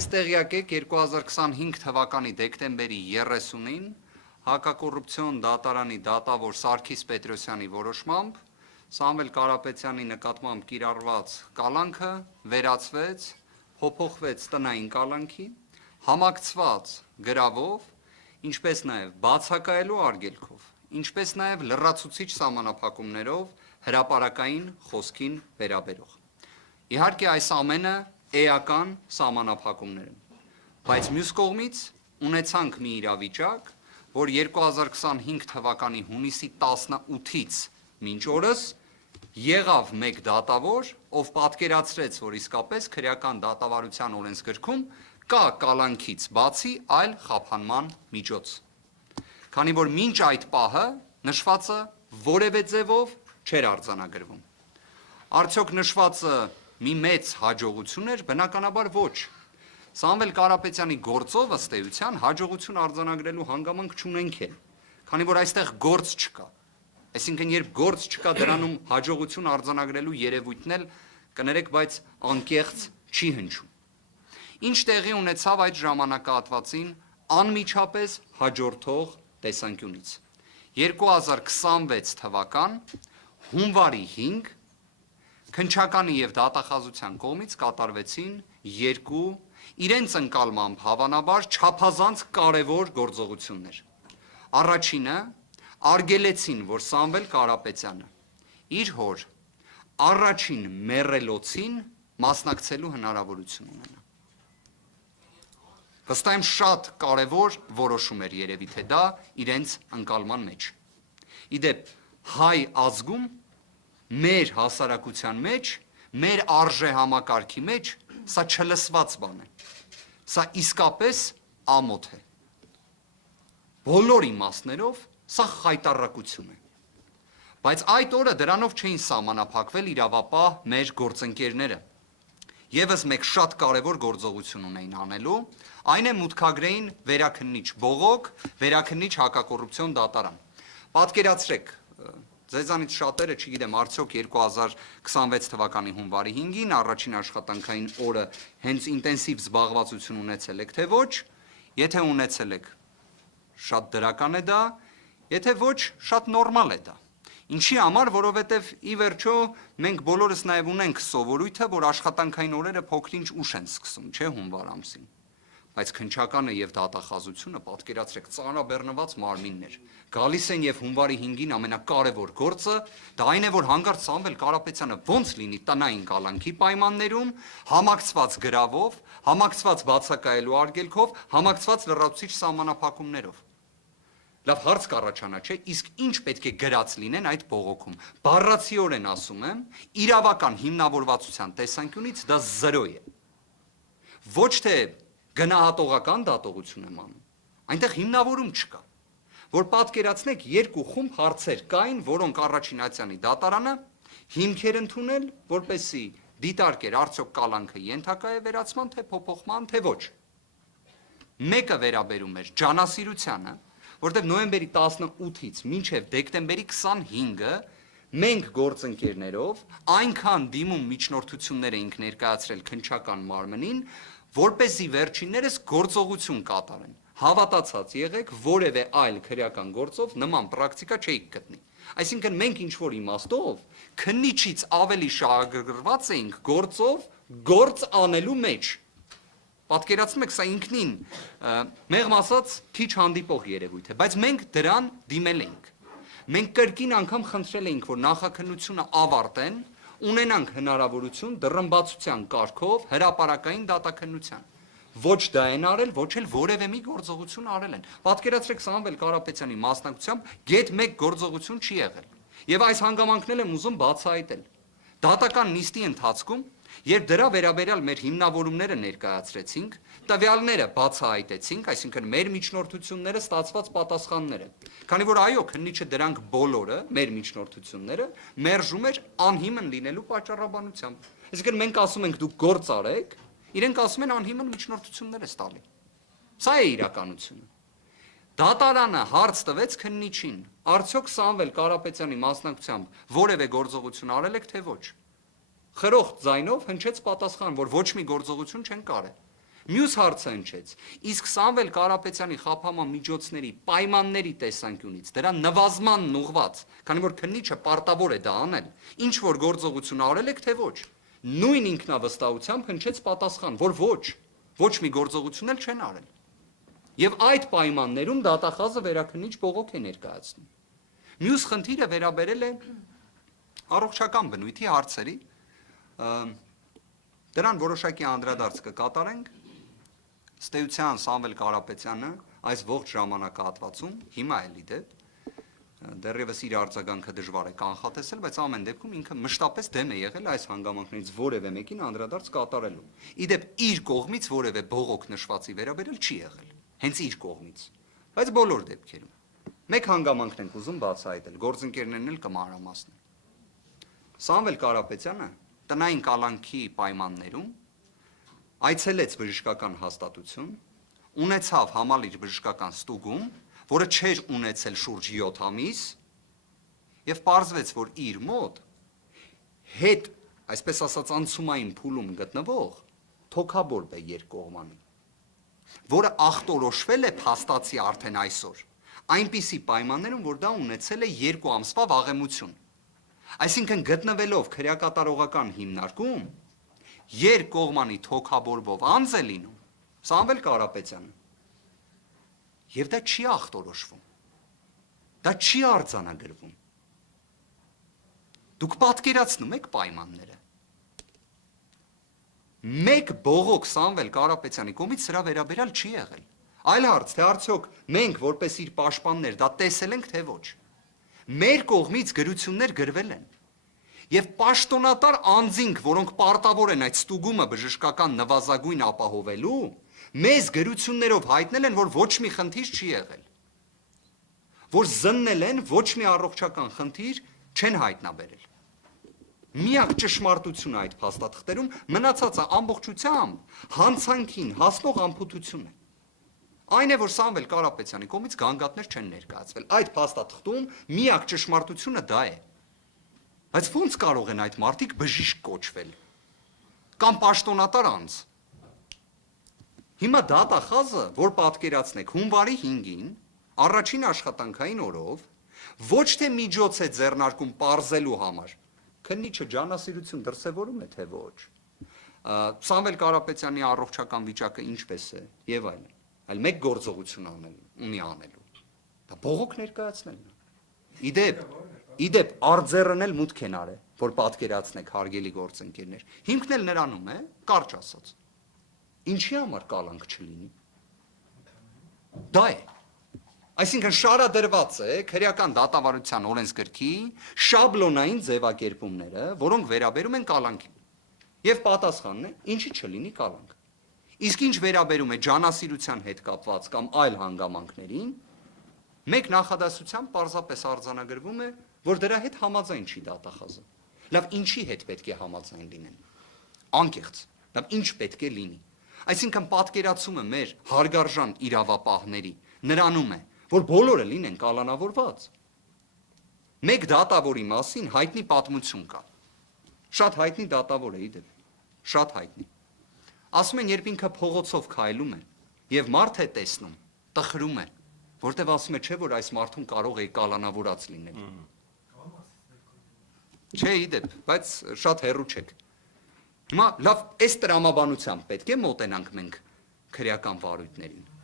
Ինչպես տեղյակ եք, 2025 թվականի դեկտեմբերի 30-ին հակակոռուպցիոն դատարանի դատավոր Սարգիս Պետրոսյանի որոշմամբ Սամվել Կարապետյանի նկատմամբ կիրառված կալանքը վերացվեց, փոփոխվեց տնային կալանքի, համակցված գրավով, ինչպես նաև բացակայելու արգելքով, ինչպես նաև լրացուցիչ սահմանափակումներով հրապարակային խոսքին վերաբերող։ Իհարկե այս ամենը էական սահմանափակումներ են, բայց մյուս կողմից ունեցանք մի իրավիճակ, որ 2025 թվականի հունիսի 18-ից մինչ օրս եղավ մեկ դատավոր, ով պատկերացրեց, որ իսկապես քրեական դատավարության օրենսգրքում կա կալանքից բացի այլ խափանման միջոց։ Քանի որ մինչ այդ պահը նշվածը որևէ ձևով չէր արձանագրվում։ Արդյոք նշվածը մի մեծ հաջողություն էր, բնականաբար ոչ։ Սամվել Կարապետյանի գործով ըստ էության հաջողություն արձանագրելու հանգամանք չունենք էլ, քանի որ այստեղ գործ չկա։ Այսինքն երբ գործ չկա, դրանում հաջողություն արձանագրելու երևույթն էլ կներեք, բայց անկեղծ չի հնչում։ Ինչ տեղի ունեցավ այդ ժամանակահատվածին անմիջապես հաջորդող տեսանկյունից։ 2026 թվական հունվարի 5 քննչականի և դատախազության կողմից կատարվեցին երկու իրենց ընկալմամբ հավանաբար չափազանց կարևոր գործողություններ։ Առաջինը արգելեցին, որ Սամվել Կարապետյանը իր հոր առաջին մեռելոցին մասնակցելու հնարավորություն ունենա։ Վստահ եմ շատ կարևոր որոշում էր երևի, թե դա իրենց ընկալման մեջ։ Իդեպ հայ ազգում, մեր հասարակության մեջ, մեր արժե համակարգի մեջ սա չլսված բան է, սա իսկապես ամոթ է։ Բոլոր իմաստներով սա խայտառակություն է։ Բայց այդ օրը դրանով չէին սահմանափակվել իրավապահ մեր գործընկերները։ Եվս մեկ շատ կարևոր գործողություն ունեին անելու, այն է մուտքագրեին վերաքննիչ բողոք, վերաքննիչ հակակոռուպցիոն դատարան։ Պատկերացրեք, ձեզանից շատերը, չգիտեմ, արդյոք 2026 թվականի հունվարի 5-ին առաջին աշխատանքային օրը հենց ինտենսիվ զբաղվածություն ունեցել եք, թե ոչ, եթե ունեցել եք, շատ դրական է դա, եթե ոչ, շատ նորմալ է դա։ Ինչի համար, որովհետև ի վերջո մենք բոլորս նաև ունենք սովորույթը, որ աշխատանքային օրերը փոքր-ինչ ուշ են սկսում, չէ, հունվար ամսին։ Բայց քննչականը և դատախազությունը, պատկերացրեք, ծանրաբեռնված մարմիններ, գալիս են և հունվարի 5-ին ամենակարևոր գործը, դա այն է, որ հանկարծ Սամվել Կարապետյանը ոնց լինի տնային կալանքի պայմաններում, համակցված գրավով, համակցված բացակայելու արգելքով, համակցված լրացուցիչ սահմանափակումներով։ Լավ հարց կառաջանա, չէ, իսկ ինչ պետք է գրած լինեն այդ բողոքում։ Բառացիորեն ասում եմ, իրավական հիմնավորվածության տեսանկյունից դա 0 է։ Ոչ թե գնահատողական դատողություն եմ անում, այնտեղ հիմնավորում չկա, որ պատկերացնեք երկու խումբ հարցեր կային, որոնք առաջինացյանի դատարանը հիմքեր ընդունել, որպեսզի դիտարկեր արդյոք կալանքը ենթակա է վերացման, թե փոփոխման, թե ոչ։ Մեկը վերաբերում էր ջանասիրությանը, որտեղ նոյեմբերի 18-ից մինչև դեկտեմբերի 25-ը մենք գործընկերներով այնքան դիմում միջնորդություններ էինք ներկայացրել քննչական մարմնին, որպեսզի վերջիններս գործողություն կատարեն։ Հավատացած եղեք, որևէ այլ քրեական գործով նման պրակտիկա չէիք գտնի։ Այսինքն մենք ինչ-որ իմաստով քննիչից ավելի շահագրգռված էինք գործով գործ անելու մեջ։ Պատկերացնում եք, սա ինքնին մեղմ ասած քիչ հանդիպող երևույթ է, բայց մենք դրան դիմել էինք։ Մենք կրկին անգամ խնդրել էինք, որ նախաքննությունը ավարտեն, ունենանք հնարավորություն դռնբացության կարգով հրապարակային դատաքննության։ Ոչ դա են արել, ոչ էլ որևէ մի գործողություն արել են։ Պատկերացրեք Սամվել Կարապետյանի մասնակցությամբ գեթ մեկ գործողություն չի եղել։ Եվ այս հանգամանքն եմ ուզում բացահայտել։ Դատական նիստի ընթացքում, երբ դրա վերաբերյալ մեր հիմնավորումները ներկայացրեցինք, տվյալները բացահայտեցինք, այսինքն մեր միջնորդությունները ստացված պատասխանները։ Քանի որ այո, քննիչը դրանք բոլորը, մեր միջնորդությունները, մերժում էր անհիմն լինելու պատճառաբանությամբ։ Այսինքն մենք ասում ենք դուք գործ արեք, իրենք ասում են անհիմն միջնորդություններ ես տալի։ Սա է իրականությունը։ Դատարանը հարց տվեց քննիչին, արդյոք Սամվել Կարապետյանի մասնակցությամբ որևէ գործողություն արել եք, թե ոչ։ Խրոխտ ձայնով հնչեց պատասխան, որ ոչ մի գործողություն չեն կարել։ Մյուս հարցը հնչեց, իսկ Սամվել Կարապետյանի խաբման միջոցների պայմանների տեսանկյունից դրա նվազմանն ուղված, քանի որ քննիչը պարտավոր է դա անել, ինչ որ գործողություն արել եք, թե ոչ։ Նույն ինքնավստահությամբ հնչեց պատասխան, որ ոչ մի գործողություն էլ չեն արել։ Եվ այդ պայմաններում դատախազը վերաքննիչ բողոք է ներկայացնում։ Մյուս խնդիրը վերաբերել է առողջական բնույթի հարցերի, դրան որոշակի անդրադարձ կկատարենք։ Ըստ էության Սամվել Կարապետյանը այս ողջ ժամանակահատվածում, հիմա էլ ի դեպ, դեռևս իր արձագանքը դժվար է կանխատեսել, բայց ամեն դեպքում ինքը մշտապես դեմ է եղել այս հանգամանքներից որևէ մեկին անդրադարձ կատարելու։ Ի դեպ իր կողմից որևէ բողոք նշվածի վերաբերել չի եղել, հենց իր կողմից, բայց բոլոր դեպքերում։ Մեկ հանգամանքն ենք ուզում բացահայտել, գործընկերներն էլ կմանրամասնեն։ Սամվել Կարապետյանը տնային կալանքի պայմաններում այցելեց բժշկական հաստատություն, ունեցավ համալիր բժշկական ստուգում, որը չէր ունեցել շուրջ 7 ամիս, եւ պարզվեց, որ իր մոտ հետ, այսպես ասած, անցումային փուլում գտնվող թոքաբորբ է երկկողմանի, որը ախտորոշվել է փաստացի արդեն այսօր, այնպիսի պայմաններում, որ դա ունեցել է 2 ամսվա վաղեմություն։ Այսինքն գտնվելով քրեակատարողական հիմնարկում, երկկողմանի թոքաբորբով անձ է լինում Սամվել Կարապետյանը, եւ դա չի ախտորոշվում, դա չի արձանագրվում։ Դուք պատկերացնում եք պայմանները։ Մեկ բողոք Սամվել Կարապետյանի կողմից սրա վերաբերյալ չի եղել։ Այլ հարց, թե արդյոք մենք որպես իր պաշտպաններ դա տեսել ենք, թե ոչ։ Մեր կողմից գրություններ գրվել են։ Եվ պաշտոնատար անձինք, որոնք պարտավոր են այդ ստուգումը բժշկական նվազագույն ապահովելու, մեզ գրություններով հայտնել են, որ ոչ մի խնդիր չի եղել, որ զննել են, ոչ մի առողջական խնդիր չեն հայտնաբերել։ Միակ ճշմարտությունը այդ փաստաթղթերում մնացածը ամբողջությամբ հանցանքին հասնող անփութություն է։ Այն է, որ Սամվել Կարապետյանի կողմից գանգատներ չեն ներկայացվել։ Այդ փաստաթղթում միակ ճշմարտությունը դա է։ Բայց ո՞նց կարող են այդ մարդիկ բժիշկ կոչվել կամ պաշտոնատար անձ։ Հիմա դատախազը, որ պատկերացնեք հունվարի 5-ին, առաջին աշխատանքային օրով, ոչ թե միջոց է ձեռնարկում պարզելու համար, քննիչը ջանասիրություն դրսևորում է, թե ոչ, Սամվել Կարապետյանի առողջական վիճակը ինչպես է եւ այլն, այլ մեկ գործողություն ունի անելու, դա բողոք ներկայացնելն է։ Իդեպ արձեռն էլ մուտք են արել, որ պատկերացնեք հարգելի գործընկերներ։ Հիմքն էլ նրանում է, կարճ ասած։ Ինչի համար կալանք չլինի։ Դա է։ Այսինքն շարադրված է քրեական դատավարության օրենսգրքի շաբլոնային ձևակերպումները, որոնք վերաբերում են կալանքին։ Եվ պատասխանն է, ինչի չլինի կալանք։ Իսկ ինչ վերաբերում է ջանասիրության հետ կապված կամ այլ հանգամանքներին, մեկ նախադասությամբ պարզապես արձանագրվում է, որ դրա հետ համաձայն չի դատախազը։ Լավ, ինչի հետ պետք է համաձայն լինեն։ Անկեղծ, լավ, ինչ պետք է լինի։ Այսինքն պատկերացումը մեր հարգարժան իրավապահների նրանում է, որ բոլորը լինեն կալանավորված։ Մեկ դատավորի մասին հայտնի պատմություն կա։ Շատ հայտնի դատավոր է իդեպ, շատ հայտնի։ Ասում են, երբ ինքը փողոցով քայլում է եւ մարդ է տեսնում, տխրում է, որտեվ ասում է, չէ, որ այս մարդուն կարող է կալանավորած լինել։ Չէ, իդեպ, բայց շատ հեռու չեք։ Հիմա լավ, այս տրամաբանությամբ պետք է մոտենանք մենք քրեական վարույթներին։